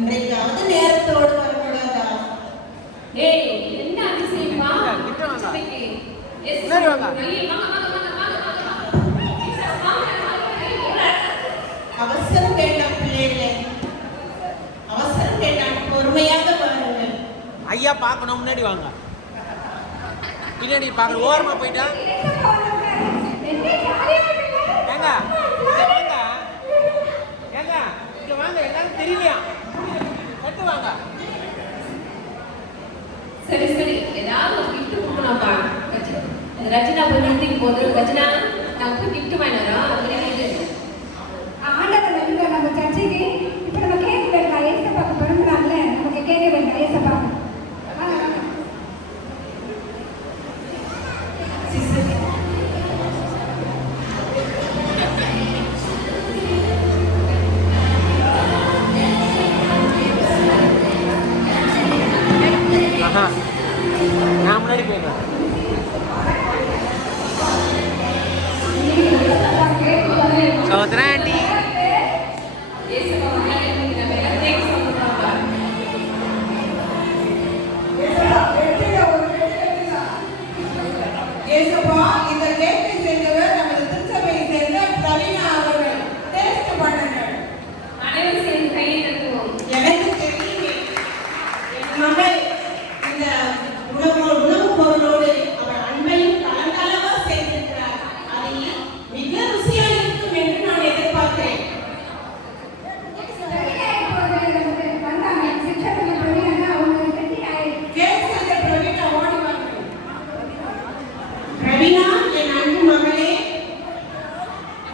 இன்றைக்காவது நேரத்தோடு வரக்கூடாதா? ஏய், என்ன அதிசயமா? அவசரம் வேண்டாம் பிள்ளைகளே, அவசரம் வேண்டாம், பொறுமையாக பாருங்கள். ஐயா பார்க்கணும், முன்னாடி வாங்க. பின்னாடி பார்க்கணும், ஓரமா போயிட்டா ஏங்க வாங்க, ஏங்க இங்க வாங்க, எல்லாரும் தெரியலையா? கட்டு வாங்க. சரி சரி, ஏதாவது ஒரு கிஃப்ட் கொடுக்கணும்ப்பா. ரச்சனா போய் நிறுத்திக்கு போகுது. ரச்சனா, நான் போய் கிஃப்ட் வாங்கினோம். ஆண்டவர் வந்து நம்ம சர்ச்சைக்கு இப்போ நம்ம கேட்க வேண்டாம். ஏசப்பாக்கு பிறந்தாங்கல்ல, நமக்கு கேட்க வேண்டாம். ஏசப்பா நான் முன்னாடி போயிடுறேன். சோதராண்டி இந்த கேக்கை சேர்ந்தவர் நமது திருச்சபையை சேர்ந்த பிரவீனா அவர்கள். டேஸ்ட் பண்ணுங்கள். அனைவரும் சேர்ந்து கையை தட்டுவோம். எனக்கு தெரியுமே, என் மகள் இந்த உணவு பொருளோடு அவள் அன்பையும் கலந்தளவா சேர்த்திருக்கிறார். அது மிக ருசியாக இருக்கும் என்று நான் எதிர்பார்க்கிறேன். பிரவீனா, என் அன்பு மகளே,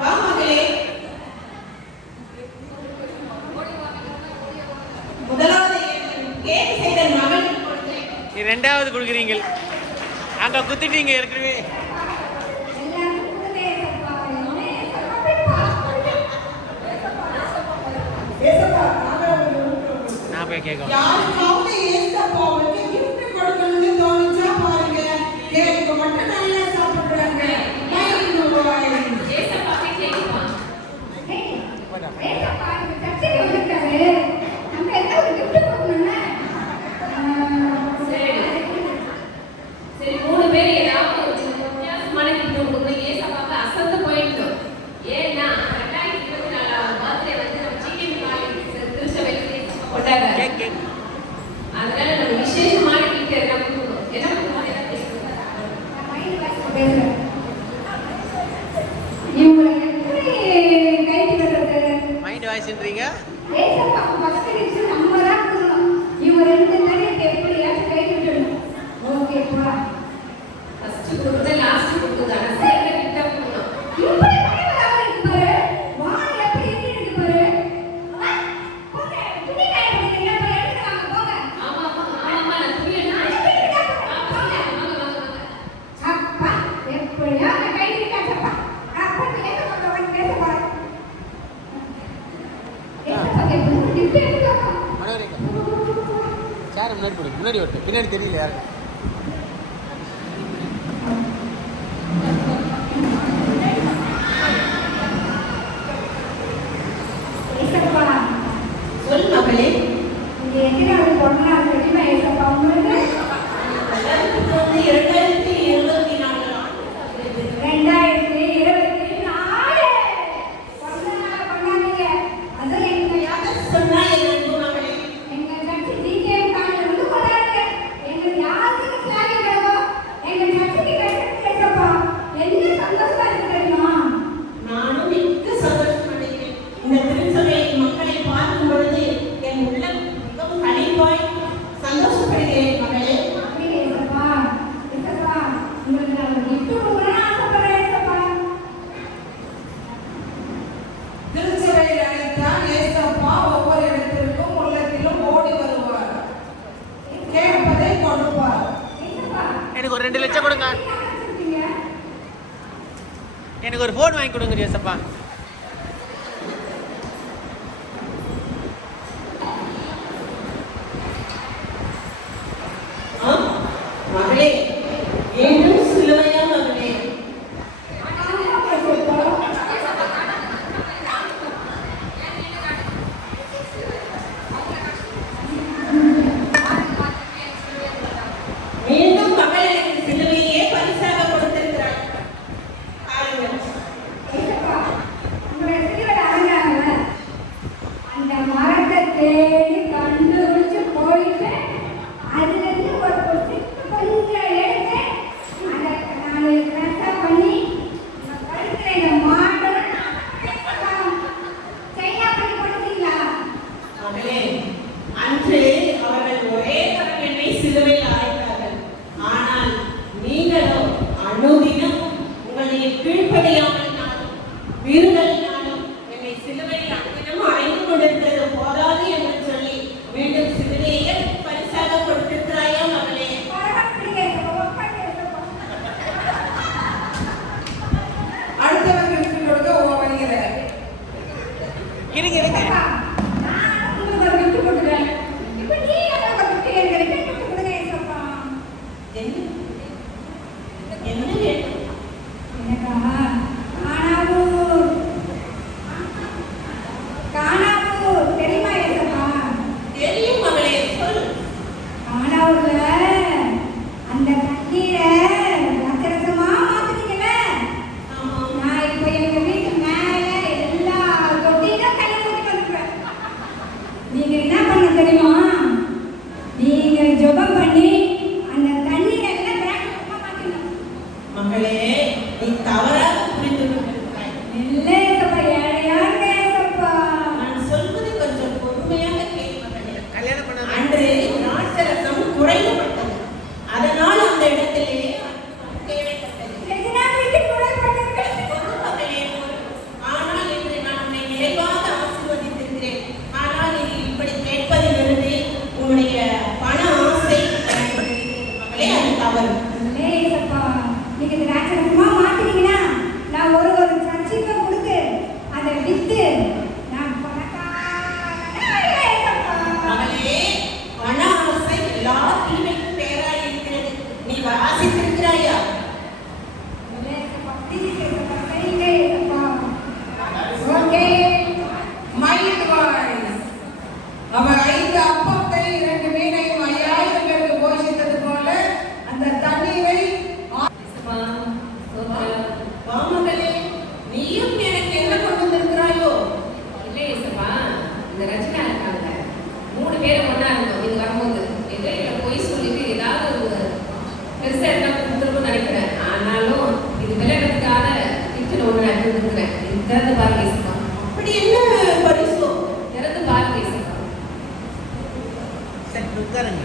வா மகளே. முதலாவது கேக் செய்த மகள் ரெண்டாவது கொடுக்குறீங்க, அங்க குத்திட்டீங்க ஏற்கனவே. நான் போய் கேட்க யாருக்காவது ஏசப்பாவுக்கு gift கொடுக்கணும்னு தோணுச்சா பாருங்க. கேக் மட்டும் நல்லா சாப்பிடுறாங்க. ஏசப்பா கேட்கலாம். சரி, 3 பேர் ஏதாவது ஒரு வித்தியாசமான கிஃப்ட் கொடுக்கணும். ஏசப்பாக்கு அசந்து போயிட்டோம். ஏன்னா 2024 பர்த்டே வந்து நம்ம சிக்கன் காலேஜ் திருச்சபையில் கொண்டாடுறாங்க. அதனால நம்ம விசேஷமான கிஃப்ட் எல்லாம் கொடுக்கணும். என்ன கொடுக்கணும்? மைண்ட் வாய்ஸ்ன்றீங்க. ஃபர்ஸ்ட் கொடுத்தா லாஸ்ட் கொடுத்தா சரி கிட்ட போணும். சார் முன்னாடி போடுங்க, முன்னாடி வரட்டும், பின்னாடி தெரியல யாருக்கு. சொல் மகளே. இங்க எத்தனாவது பொண்ணாக தெரியுமா? ஏசப்பா உங்களுக்கு 2024 கொண்டாடுங்க. அது எங்க சொன்னா என் அன்பு மகளே. எங்க சர்ச்சு டிகேஎம் காலேஜ்ல வந்து கொண்டாடுங்க. எங்க யாருக்கு ஃபிளாக் கிடைக்கோ எங்க சர்ச்சுக்கு கட்டணும். ஏசப்பா என்ன சந்தோஷமா இருக்கு தெரியுமா? நானும் மிக்க சந்தோஷப்படுகிறேன். இந்த திருச்சபை மக்களை பார்க்கும் பொழுது என் உள்ளம் மிகவும் களிப்பாய் சந்தோஷப்படுகிறேன் மகளே. ஏசப்பா ஏசப்பா உங்களுக்கு நான் gift கொடுக்கணும்னு ஆசைப்படுறேன். ஏசப்பா திருச்சபையில் அழைத்தால் ஏசப்பா ஒவ்வொரு இடத்திற்கும் உள்ளத்திலும் ஓடி வருவார். கேட்பதை கொடுப்பார். ஏசப்பா எனக்கு ஒரு 2 லட்சம் கொடுங்க. எனக்கு ஒரு ஃபோன் வாங்கி கொடுங்க ஏசப்பா. மகளே, ஏனும் சிலுவையா மகளே? அன்று அவர்கள் ஒரே தரம் என்னை சிலுவையில் அறைந்தார்கள். ஆனால் நீங்களோ அனுதினம் உங்களை கீழ்ப்படியாமல் நானும் வீடுகளினாலும் என்னை சிலுவையில் அனுதினம் அறைந்து கொண்டிருக்கிறது போதாது என்று சொல்லி மீண்டும் சிலுவையை பரிசாக கொடுத்திருக்கிறாயா மகளே? அடுத்தவர்களுக்கு கொடுக்க ஓவரிகிற இருங்க இருங்க. என்ன வேண்டும்? தெரியும் மகளே, சொல். அந்த தண்ணீரை ரசரசமா மாத்துனீங்கல்ல, ஆமாம். நான் இப்ப எங்க வீட்டு மேல எல்லா தொட்டிலும் தண்ணி ஊத்தி வந்துருவேன். நீங்க என்ன பண்ண தெரியுமா? நீங்க ஜெபம் பண்ணி அந்த தண்ணீரை எல்லாம் திராட்சரசமா மாத்தணும். மகளே, நீ தவறாக புரிந்து கொண்டிருக்கிறாய். இல்ல ஏசப்பா, ஏழையான ஏசப்பா. நான் சொல்வதை கொஞ்சம் பொறுமையாக கேள் மகளே. கல்யாணம் பண்ண அன்று திராட்சரசம் குறைவுபட்டது. அதனால் அந்த இடத்திலே தேவைப்பட்டது. ரெஜினா வீட்டுக்கு கூட பண்ணிருக்கேன். பொறு மகளே, பொறு. ஆனால் இன்று நான் உன்னை நிறைவாக ஆசீர்வதித்திருக்கிறேன். ஆனால் நீ இப்படி கேட்பதிலிருந்து உன்னுடைய பண ஆசை எனக்கு தெரிகிறது மகளே, அது தவறு. இல்ல ஏசப்பா, நீங்க திராட்சரசமா மாத்துனீங்கன்னா நான் ஒரு சர்ச்சுக்கு கொடுத்து அதை வித்து நான் பணக்காரனா ஏசப்பா. மகளே, பண ஆசை எல்லா தீமைக்கும் பேராய் இருக்கிறது. நீ வாசித்திருக்கிறாயா? இல்ல ஏசப்பா, please ஏசப்பா, சரிங்க ஏசப்பா. ஓகே. மைண்ட் வாய்ஸ் அவர் 5 அப்பத்தை 2 மீனையும் 5000 பேருக்கு போஷித்தது போல அந்த தண்ணீரை இயேசப்பா, ஸ்தோத்திரம். வா மகளே, நீயும் எனக்கு என்ன கொண்டு வந்திருக்கிறாயோ? இல்லை இயேசப்பா, இந்த ரச்சனா இருக்காங்க, 3 பேரும் ஒண்ணா இருந்தோம். இது வரும்போது எங்க போய் சொல்லிட்டு ஏதாவது ஒரு பெருசா என்ன கொடுத்துருக்குன்னு நினைக்கிறேன். ஆனாலும் இது விளையாடுறதுக்கான கிச்சன் ஒண்ணு நான் கொடுத்துருக்கிறேன். இது திறந்து பாருங்க இயேசப்பா, அப்படி என்ன பரிசோ? திறந்து பாருங்க இயேசப்பா. சரி உட்காருங்க.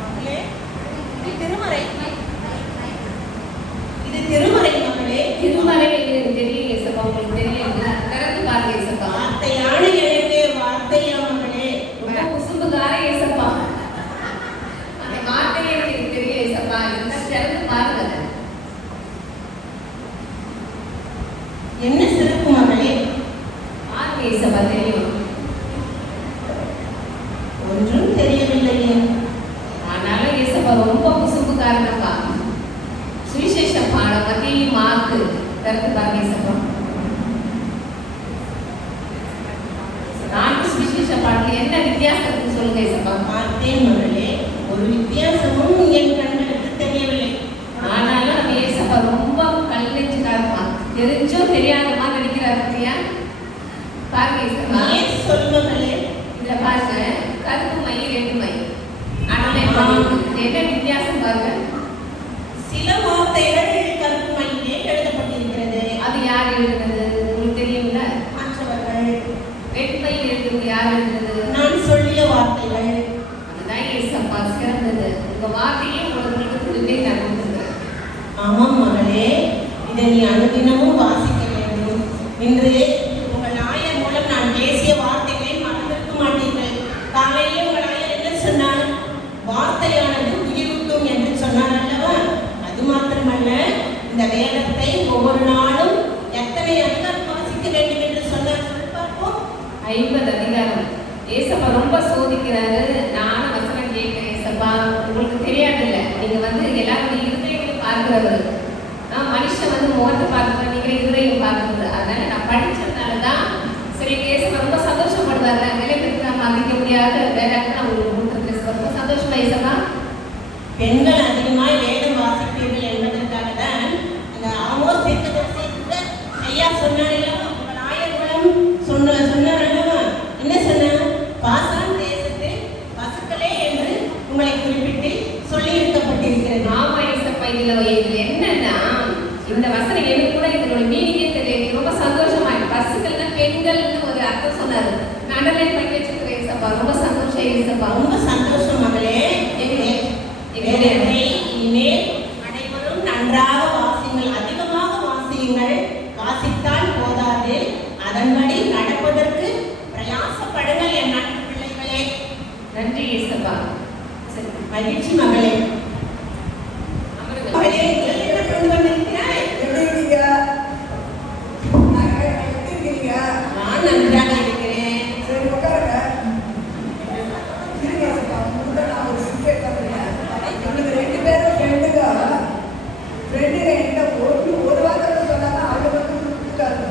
மகளே, இது திருமறை. இது திருமறை மகளே. திருமறை எனக்கு தெரியும் இயேசப்பா, உங்களுக்கு தெரியும். திறந்து பாருங்க இயேசப்பா. வார்த்தையான எனக்கு வார்த்தையா மகளே? ரொம்ப குசும்புக்கார இயேசப்பா. அந்த வார்த்தையே எனக்கு தெரியும் இயேசப்பா. இதெல்லாம் திறந்து பாருங்க. என்ன சிறப்பு மகளே? பாருங்க இயேசப்பா, தெரியும். ஒன்றும் தெரியவில்லையே. ஆனாலும் இயேசப்பா ரொம்ப குசும்புக்காரனப்பா. சுவிசேஷ பாடம் மத்திய மார்க்கு திறந்து பாருங்க இயேசப்பா. 4 சுவிசேஷ பாடத்துல என்ன வித்தியாசம் இருக்குன்னு சொல்லுங்க இயேசப்பா. பார்த்தேன் மகளே, ஒரு வித்தியாசமும் என் கண்களுக்கு தெரியவில்லை. ஆனாலும் நம்ம இயேசப்பா ரொம்ப கல்லெஞ்சுக்காரப்பா. தெரிஞ்சும் தெரியாதமா நடிக்கிறாரு இல்லையா? பாருங்க இயேசப்பா, ஏன் சொல் மகளே? இதுல பாருங்க, கருப்பு மை 2 மை அண்ணன் பண்ணிருக்கு. என்ன வித்தியாசம் பாருங்க. சில வார்த்தைகள் கருப்பு மையிலே எழுதப்பட்டிருக்கிறது. அது யார் எழுதுனது உங்களுக்கு தெரியும்ல? மற்றவர்கள் ரெட் மை எழுதுறது யார் எழுதுனது? நான் சொல்லிய வார்த்தைகள். அதுதான் இயேசப்பா சிறந்தது. உங்க வார்த்தையே உங்களுக்கு கொடுத்துட்டே நான் கொடுத்துருக்கிறேன். ஆமாம் மகளே, இதை நீ அனுதினமும் வாசிக்க வேண்டும். இன்று உங்கள் ஆயர் மூலம் நான் பேசிய வார்த்தைகளை மறந்திருக்க மாட்டீர்கள். காலையிலே உங்கள் ஆயர் என்ன சொன்னார்? வார்த்தையானது உயிரூட்டும் என்று சொன்னார் அல்லவா? அது மாத்திரமல்ல, இந்த வேதத்தை ஒவ்வொரு நாளும் எத்தனை அதிகாரம் வாசிக்க வேண்டும் என்று சொன்னார், சொல்லி பார்ப்போம். 50 அதிகாரம். ஏசப்பா ரொம்ப சோதிக்கிறாரு. நானும் வசனம் கேட்கிறேன். ஏசப்பா உங்களுக்கு தெரியாதுல்ல, நீங்க வந்து எல்லாருடைய இருதயங்களை பார்க்கிறவர். மனுஷன் வந்து முகத்தை பார்க்கிறேன், நீங்க இருதயம் பார்க்கிறது. அதனால நான் படிச்சதுனாலதான் சரி ஏசப்பா ரொம்ப சந்தோஷப்படுவாங்க. விலை பெற்று நம்ம அறிக்க முடியாத வேற நான் உங்களுக்கு கொடுத்துருக்கேன். ரொம்ப சந்தோஷமா ஏசப்பா. பெண்கள் அதிகமாய் வேதம் வாசிப்பீர்கள் என்பதற்காக தான் அந்த ஆமோஸ் தீர்க்கதரிசி கூட ஐயா சொன்னார் அல்லவா? உங்கள் ஆயர் மூலம் சொன்னார் அல்லவா? என்ன சொன்னார்? பாசான் தேசத்தில் பசுக்களே என்று உங்களை குறிப்பிட்டு சொல்லி இருக்கப்பட்டிருக்கிறது. ஆமா ஏசப்பா, இதுல என்னன்னா இந்த வசனம் எனக்கு கூட இதனோட மீனிங்கே தெரியாது. ரொம்ப சந்தோஷமா இருக்கு. பசுக்கள்னா பெண்கள்னு ஒரு அர்த்தம் சொன்னாரு. நான் அண்டர்லைன் பண்ணி வச்சிருக்கிறேன் ஏசப்பா. ரொம்ப சந்தோஷம் ஏசப்பா. ரொம்ப சந்தோஷம் மகளே. இனிமேல் அனைவரும் நன்றாக வாசியுங்கள், அதிகமாக வாசியுங்கள். வாசித்தால் போதாது, அதன்படி நடப்பதற்கு பிரயாசப்படுங்கள் என் நட்பு பிள்ளைகளே. நன்றி ஏசப்பா. சரி, மகிழ்ச்சி மகளே. அமருங்க. மகளே, என்ன கொண்டு வந்திருக்கிறாய்? எப்படி இருக்கீங்க? எப்படி இருக்கீங்க? நான் நன்றாக இருக்கிறேன். சரி, உட்காருங்க. இருங்க ஏசப்பா, முதல்ல நான் ஒரு secret சொல்றேன். இவங்க 2 பேரும் ஃப்ரெண்டுங்க. ஃப்ரெண்டுங்க என்கிட்ட ஒரு வார்த்தை சொன்னாங்க, அவங்க வந்து கொடுத்துட்டாங்க.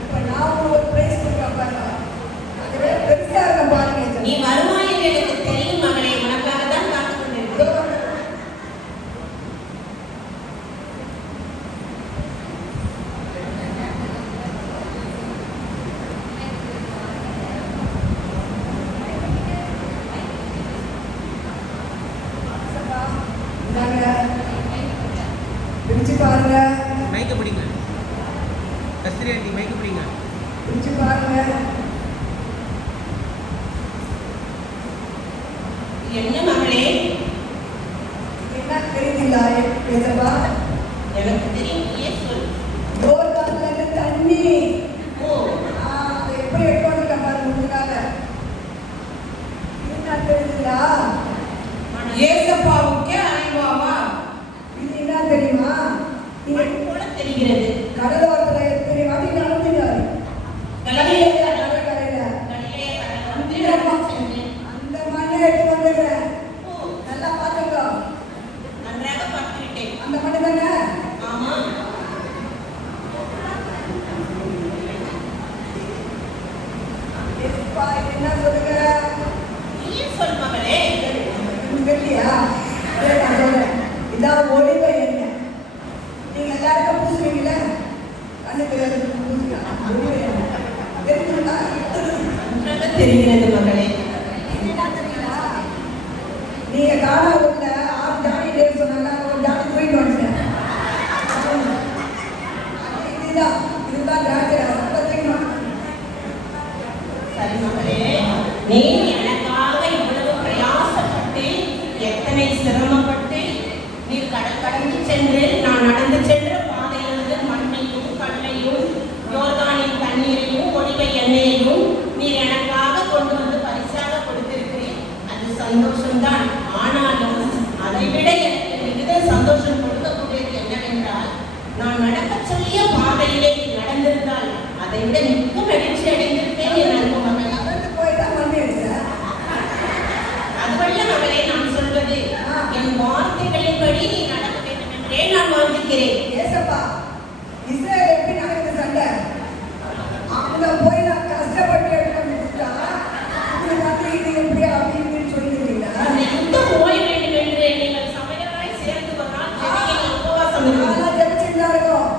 இப்போ நான் உங்களுக்கு ஒரு ப்ரைஸ் கொடுக்குறேன் பாருங்க. அதுவே பெருசா இருக்க பாருங்க. நீ வருவாய் என்று எனக்கு தெரியும் மகளே. உனக்காக தான் காத்து கொண்டிருக்கிறேன். இந்தாங்க. பிரிச்சு பாருங்க. மைக்க பிடிங்க. கஸ்தூரி ஆண்டி மைக்க பிடிங்க. பிரிச்சு பாருங்க. என்ன மகளே? என்ன தெரியுங்களா ஏசப்பா? எனக்கு தெரியும், நீயே சொல். யோர்தான்ல இருந்து தண்ணி. ஓ, அதை எப்படி எடுக்கணும் பாருங்க உங்களுக்காக. என்ன தெரியுங்களா? ஏசப்பாவுக்கே அனைவாவா? இது என்ன தெரியுமா? மண் போல தெரிகிறது. கடலோரத்துல எத்தனை வாட்டி நடந்தீங்க? கலிலேய கடற்கரையில. கலிலேய கடல் சென்றேன். அந்த மண்ணை எடுத்து வந்துடுறேன். ஓ, நல்லா பார்த்துங்க. நன்றாக பார்த்து விட்டேன். அந்த மண்ணு தானே? ஆமா. ஏசப்பா இது என்ன சொல்லுங்க? நீயே சொல் மகளே. தெரியலையா? சரி, நான் சொல்றேன். இதான் ஒளிவ எண்ணெய். நீங்க எல்லாருக்கும் பூசுவீங்கல்ல? கண்ணுக்கு பூசிக்கலாம். ஒளிவ எண்ணெய். தெரிஞ்சுங்களா? நன்றாக தெரிகிறது மகளே. என்ன தெரியுங்களா? நீங்க காணா ஊர்ல 6 ஜாடி டேட் சொன்னாங்க, ஒரு ஜாடி தூக்கிட்டு வந்துட்டேன். இதுதான் திராட்சை ரசம். அதை தூக்கிட்டு வந்துட்டேன். சரி மகளே, நீ எனக்காக இவ்வளவு பிரயாசப்பட்டு, எத்தனை சிரமப்பட்டு நீ கடல் கடந்து சென்று, நான் நடந்து சென்ற பாதையிலிருந்து மண்ணையும் கல்லையும் யோர்தானின் தண்ணீரையும் ஒளிவை எண்ணெயையும் நீர் எனக்காக கொண்டு வந்து பரிசாக கொடுத்திருக்கிறேன். அது சந்தோஷம்தான். ஆனாலும் அதைவிட எனக்கு மிகுந்த சந்தோஷம் கொடுக்கக்கூடியது என்னவென்றால், நான் நடக்கச் சொல்லிய பாதையிலே நீ நடந்திருந்தால் அதை விட மிக்க மகிழ்ச்சி அடைந்திருப்பேன் என் அன்பு மகளே. நடந்து போய் தான் மண்ணு எடுத்தேன். அதுவல்ல மகளே நான் சொல்வது, என் வார்த்தைகளின்படி நீ நடக்க வேண்டும் என்றே நான் வாஞ்சிக்கிறேன். ஏசப்பா, இஸ்ரேல் எப்படி நடக்குது சண்டை? அங்க போய் நான் கஷ்டப்பட்டு எடுக்க முடிச்சுட்டா, இது வந்து இது எப்படி அப்படின்னு சொல்லிருக்கீங்களா? அந்த யுத்தம் ஓய வேண்டும் என்று நீங்கள் சமையலாய் சேர்ந்து ஒரு நாள் ஜெபிக்க உபவாசம் இருந்தது. நான் ஜெபிச்சுட்டு தான் இருக்கோம்.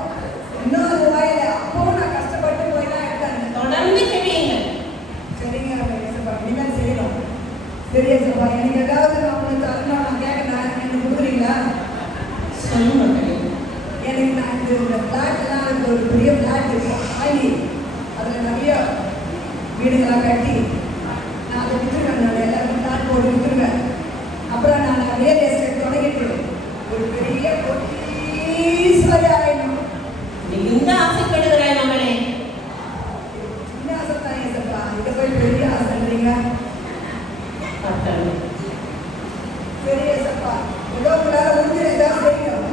இன்னும் அது வாயில. அப்பவும் நான் கஷ்டப்பட்டு போய் தான் எடுத்தேன். தொடர்ந்து ஜெபியுங்கள். சரிங்க ஏசப்பா, இனிமேல் செய்யணும். சரி ஏசப்பா, எனக்கு ஏதாவது நான் உங்களுக்கு தரணும், நான் கேட்கறேன். எனக்கு கொடுக்குறீங்களா? சொல்லு மகளே. எனக்கு நான் இந்த ஃப்ளாட்லாம் எனக்கு ஒரு பெரிய ஃப்ளாட் இருக்கு வாங்கி அதில் நிறைய வீடுகளாக கட்டி நான் அதை விற்றுருவேன். நான் எல்லாருக்கும் ஃப்ளாட் போட்டு விற்றுருவேன். அப்புறம் நான் ரியல் எஸ்டேட் தொடங்கிட்டு ஒரு பெரிய கோட்டீஸ்வரி ஆயிடும். மிகுந்த ஆசைப்படுகிறாய் மகளே. சின்ன ஆசை தான் ஏசப்பா, இதை போய் பெரிய ஆசைன்றீங்க. பார்த்தாலும் சரி ஏசப்பா, ஏதோ உங்களால் முடிஞ்ச ஏதாவது செய்யணும்.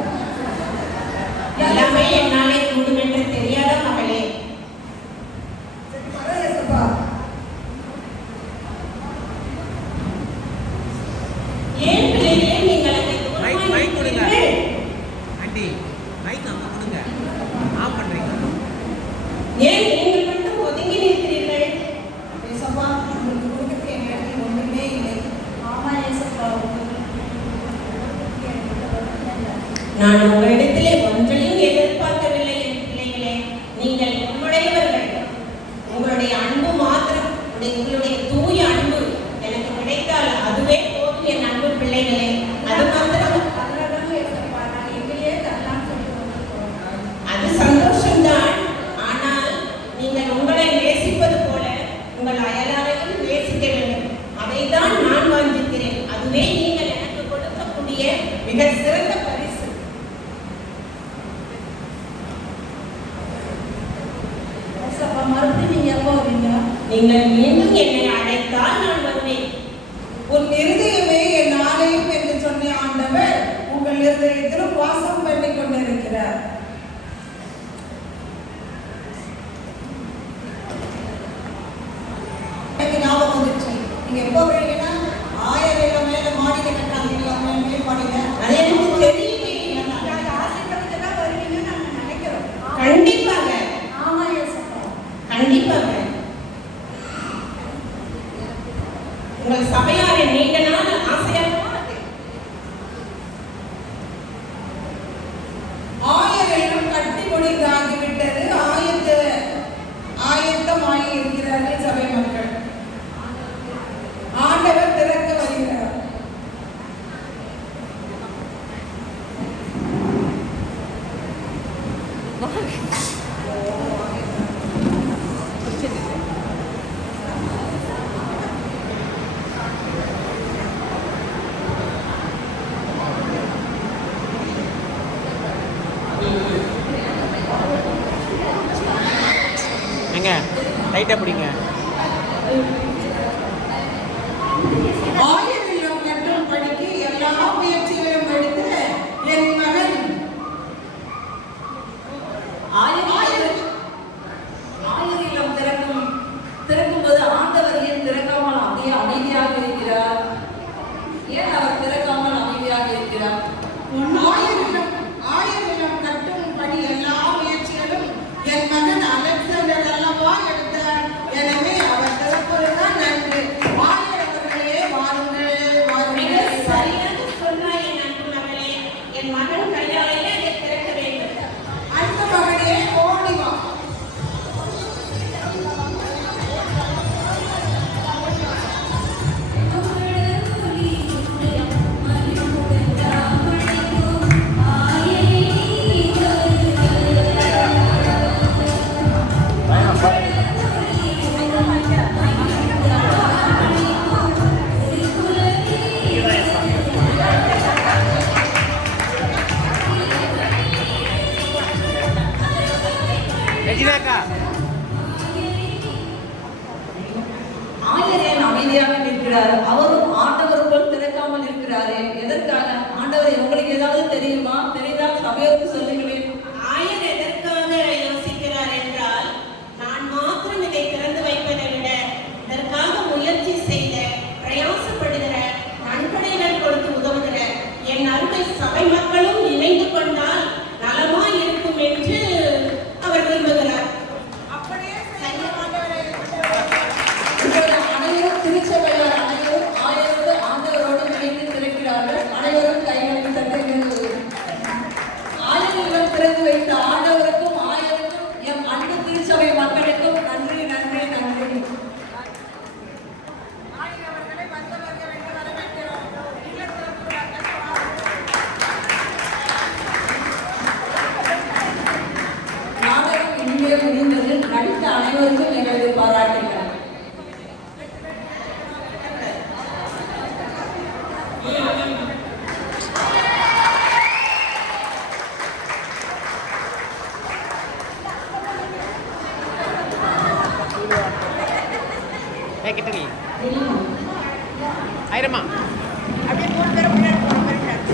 எல்லாமே என்னாலே கூடும் என்று தெரியாத மகளே. சரி வரேன் ஏசப்பா. ஏன் பிள்ளைகளே நீங்கள் என்னை மைக் தூரமாய் கொடுங்க. நிற்கிறீர்கள்? ஆண்டி மைக் அங்கே கொடுங்க. ஆஃப் பண்ணுறீங்க. ஏன் நீங்கள் மட்டும் ஒதுங்கி நிற்கிறீர்கள்? ஏசப்பா, உங்களுக்கு கொடுக்க என் இடத்துல ஒன்றுமே இல்லை. ஆமா ஏசப்பா. நான் உங்களிடத்திலே ஒன்றையும் எதிர்பார்க்கவில்லை என் பிள்ளைகளே. நீங்கள் உங்களுடையவர்கள். உங்களுடைய அன்பு மாத்திரம், உங்களுடைய தூய அன்பு எனக்கு கிடைத்தால் அதுவே போதும் என் அன்பு பிள்ளைகளே. அது மாத்திரம் அதனாலதான் ஏசப்பா, நான் எங்களையே தரலான்னு சொல்லி வந்திருக்கோம். அதுவே நீங்கள் எனக்கு கொடுக்கக்கூடிய மிக சிறந்த பரிசு. அப்பா மறுபடியும் நீங்க எப்போ வரீங்க? நீங்கள் மீண்டும் என்னை அழைத்தால் நான் வருவேன். உன் இருதயமே என் ஆலயம் என்று சொன்ன ஆண்டவர் உங்கள் இருதயத்திலும் வாசம் பண்ணி கொண்டிருக்கிறார். எனக்கு ஞாபகம் வந்துச்சு. நீங்க எப்போ வரீங்கன்னா 1000 மேல மாடியில கட்டாங்க மேல் மாடியில. அது எனக்கு தெரியவே ஆசைப்பட்டதெல்லாம் வருவீங்கன்னு நான் நினைக்கிறோம். கண்டிப்பாக ஆமா ஏசப்பா. கண்டிப்பாக உங்கள் சபையாரை நீண்ட நாள் ஆசையாக ஆயிரம் கட்டி முடிந்தாகிவிட்டது. ஆயத்தமாகி இருக்கிறார்கள் சபை மக்கள். ஆண்டவர் திறக்க வருகிறார். எங்க டைட்டாக பிடிங்க. ஆயிரம் கட்டும் படிக்கு எல்லா முயற்சிகளும் எடுத்து என் மகன் ஆயிரம் திறக்கும்போது ஆண்டவர் ஏன் திறக்காமல் அப்படியே அமைதியாக இருக்கிறார்? ஏன் அவர் திறக்காமல் அமைதியாக இருக்கிறார்? ஆயிரம் கட்டும் படி எல்லா முயற்சிகளும் என் மகன் அலெக்சாண்டர் அல்லவா எடுத்தார். எனவே அவர் திறப்பதுதான் நன்று. ஆயிரவர்களே வாருங்கள் மிக வாருங்கள். சரியாக சொன்னாய் என் அன்பு மகளே. என் மகன் கையாலேயே அதை திறக்க வேண்டும். அந்த மகனே ஓடி வா. ரெஜினாக்கா ஆயர் ஏன் அமைதியாக நிற்கிறார்? அவரும் ஆண்டவருக்குள் திறக்காமல் இருக்கிறாரே, எதற்காக? ஆண்டவரை உங்களுக்கு ஏதாவது தெரியுமா? தெரிந்தால் சபையோருக்கு சொல்லுங்களேன். ஆயர் எதற்காக யோசிக்கிறார் என்றால், நான் மாத்திரம் இதை திறந்து வைப்பதை விட இதற்காக முயற்சி செய்த, பிரயாசப்படுகிற, நன்கொடைகள் கொடுத்து உதவுகிற என் அருமை சபை மக்களும் இணைந்து கொண்டால் நலமாய் இருக்கும் என்று அவர் விரும்புகிறார். அப்படியே செய்ய ஆண்டவரே. இப்பொழுது அனைவரும் திருச்சபையார் அனைவரும் ஆயரோடு ஆண்டவரோடு இணைந்து திறக்கிறார்கள். அனைவரும் கைகளை தட்டுங்கள். ஆயிரம் திறந்து வைத்த ஆண்டவருக்கும் ஆயருக்கும் எம் அன்பு திருச்சபை மக்களுக்கும் நன்றி நன்றி நன்றி. ஆயிரவர்களை வந்தவர்கள் என்று வரவேற்கிறோம். நாடகம் இனிமே முடிந்தது. நடித்த அனைவருக்கும் எங்களது பாராட்டுகள். கிட்டடி ஆயிரமா அப்படியே 3 பேரும்